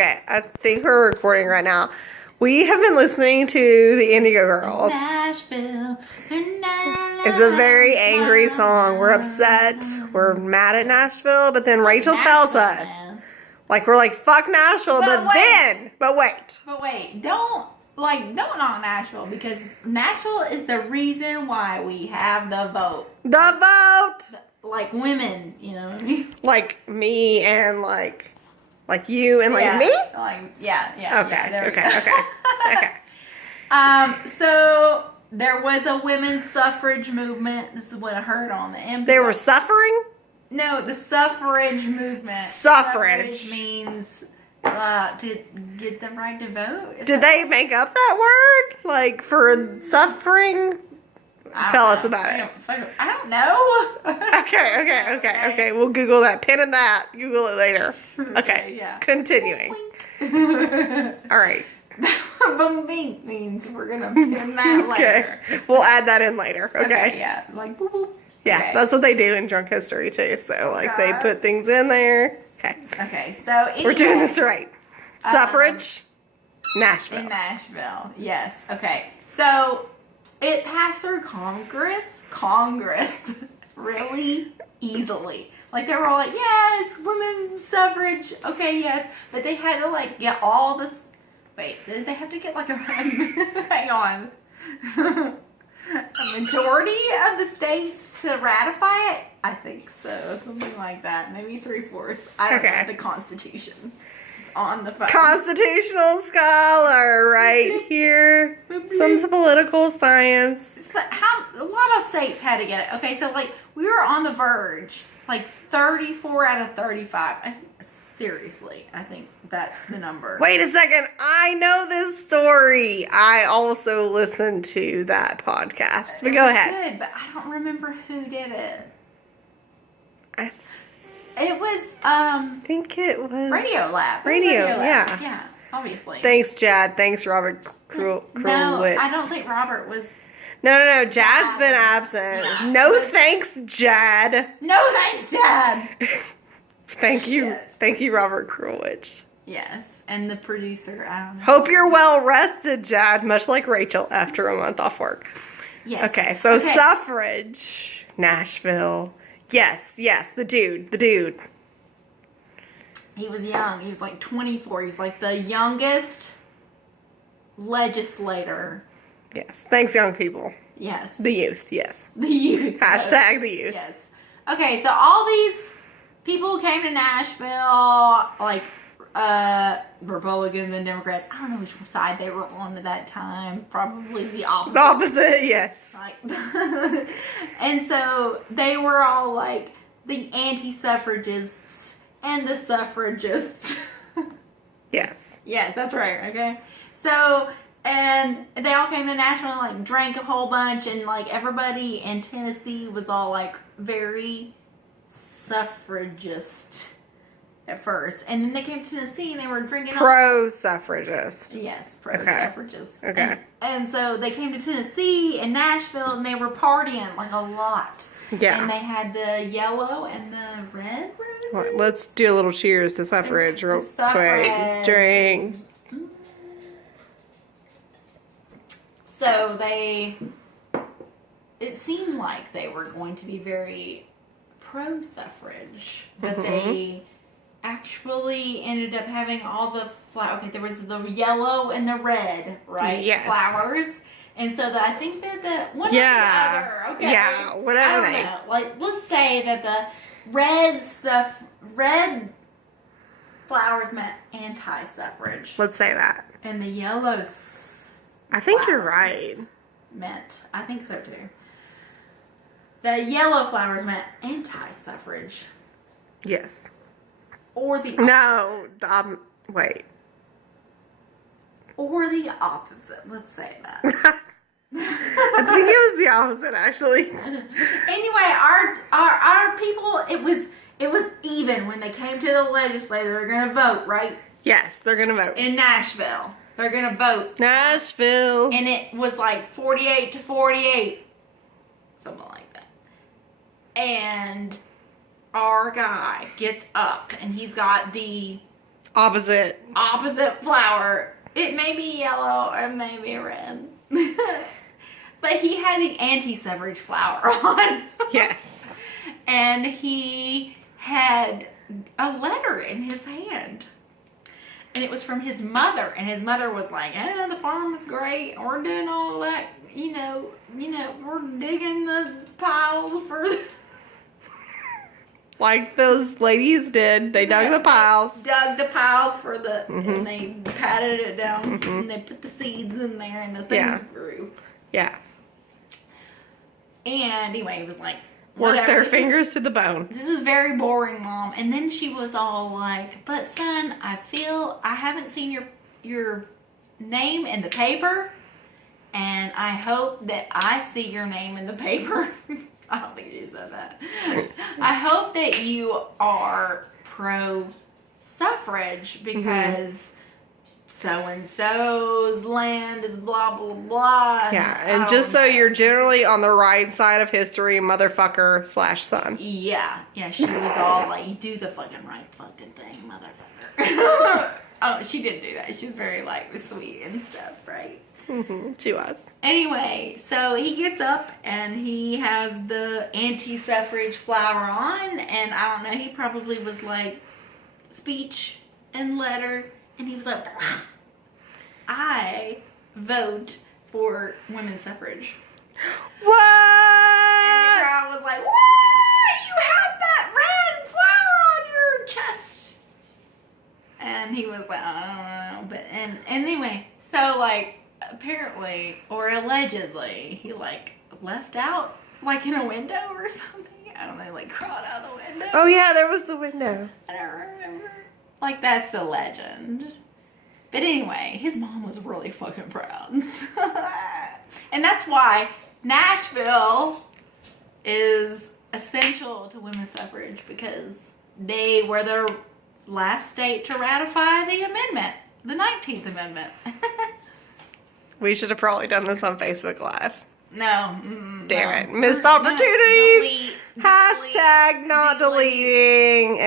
Okay, I think we're recording right now. We have been listening to the Indigo Girls. Nashville. It's a very angry song. We're upset. We're mad at Nashville, but then Rachel tells us, we're like, fuck Nashville, but wait. Don't knock Nashville, because Nashville is the reason why we have the vote. The vote! Like women, you know what I mean? Like me and like you and like me? Okay. So there was a women's suffrage movement. This is what I heard on the MP. They were suffering? No, the suffrage movement. Suffrage means to get the right to vote. Did they make up that word? Like for suffering? Tell us about it. I don't know. Okay. We'll Google that. Pin in that. Google it later. Okay. Yeah. Continuing. All right. Bing means we're gonna pin that later. Okay. We'll add that in later. Okay. Yeah. Like boop boop. Yeah, Okay. that's what they do in drunk history too. So they put things in there. Okay. Okay. So anyway, we're doing this right. Suffrage. Nashville. In Nashville. Yes. Okay. So it passed through Congress really easily. Like they were all like, yes, women's suffrage. Okay, yes. But they had to get all this. Wait, did they have to get hang on. A majority of the states to ratify it? I think so. Something like that. Maybe 3/4. I don't know the Constitution. On the phone. Constitutional scholar right here. Some political science. So a lot of states had to get it. Okay, so we were on the verge. 34 out of 35. Seriously, I think that's the number. Wait a second. I know this story. I also listened to that podcast. But go ahead. Good, but I don't remember who did it. I It was think it was Radiolab. Radiolab. Yeah, obviously. Thanks, Jad. Thanks, Robert Cruel No, Witch. I don't think Robert was. No. Jad's been absent. Yeah. No thanks, Jad. No thanks, Dad. Thank you, Robert Cruel Witch. Yes, and the producer. I don't know. Hope you're well rested, Jad. Much like Rachel after a month off work. Yes. Okay, so suffrage, Nashville. Yes, the dude. He was young. He was 24. He was the youngest legislator. Yes. Thanks, young people. Yes. The youth, yes. The youth. Hashtag the youth. Yes. Okay, so all these people came to Nashville, Republicans and Democrats. I don't know which side they were on at that time. Probably the opposite. The opposite, yes. And so they were all the anti-suffragists and the suffragists. Yes. Yeah, that's right, okay? So, and they all came to Nashville and drank a whole bunch, and everybody in Tennessee was all very suffragist at first. And then they came to Tennessee and they were drinking pro-suffragist. Yes, pro-suffragist. Okay. And so they came to Tennessee and Nashville and they were partying a lot. Yeah. And they had the yellow and the red roses. Well, let's do a little cheers to suffrage real quick. Drink. So it seemed like they were going to be very pro-suffrage, but they actually ended up having all the flowers. Okay, there was the yellow and the red, right? Yes. Flowers. And so I think that the one or the other, okay. Yeah, whatever I don't know. Let's say that the red flowers meant anti-suffrage. Let's say that. And the yellow I think you're right. I think so too. The yellow flowers meant anti-suffrage. Yes. Or the opposite. Wait. Or the opposite. Let's say that. I think it was the opposite, actually. Anyway, our people, it was even when they came to the legislature. They're gonna vote, right? Yes, they're gonna vote in Nashville. They're gonna vote. Nashville. And it was 48 to 48. Something like that. And our guy gets up and he's got the Opposite flower. It may be yellow or it may be red. But he had the anti-suffrage flower on. Yes. And he had a letter in his hand. And it was from his mother. And his mother was like, the farm is great. We're doing all that, we're digging the piles for... Like those ladies did. They dug the piles. Dug the piles for the... And they patted it down. And they put the seeds in there and the things grew. Yeah. And anyway, it was like... Work their fingers to the bone. This is very boring, Mom. And then she was all like, but son, I haven't seen your name in the paper. And I hope that I see your name in the paper. I don't think she said that. I hope that you are pro-suffrage because so-and-so's land is blah, blah, blah. Yeah, and just so you're generally on the right side of history, motherfucker / son. Yeah, she was all like, you do the fucking right fucking thing, motherfucker. Oh, she didn't do that. She was very, like, sweet and stuff, right? She was. Anyway, so he gets up and he has the anti-suffrage flower on, and I don't know, he probably was like, speech and letter, and he was like, I vote for women's suffrage. What? And the crowd was like, what? You had that red flower on your chest. And he was like, I don't know. But, and anyway, so like, apparently, or allegedly, he like left out like in a window or something. I don't know, like crawled out the window. Oh yeah, there was the window. I don't remember. Like, that's the legend. But anyway, his mom was really fucking proud. And that's why Nashville is essential to women's suffrage, because they were the last state to ratify the amendment, the 19th Amendment. We should have probably done this on Facebook Live. No. Damn it. Missed opportunities. Hashtag not deleting.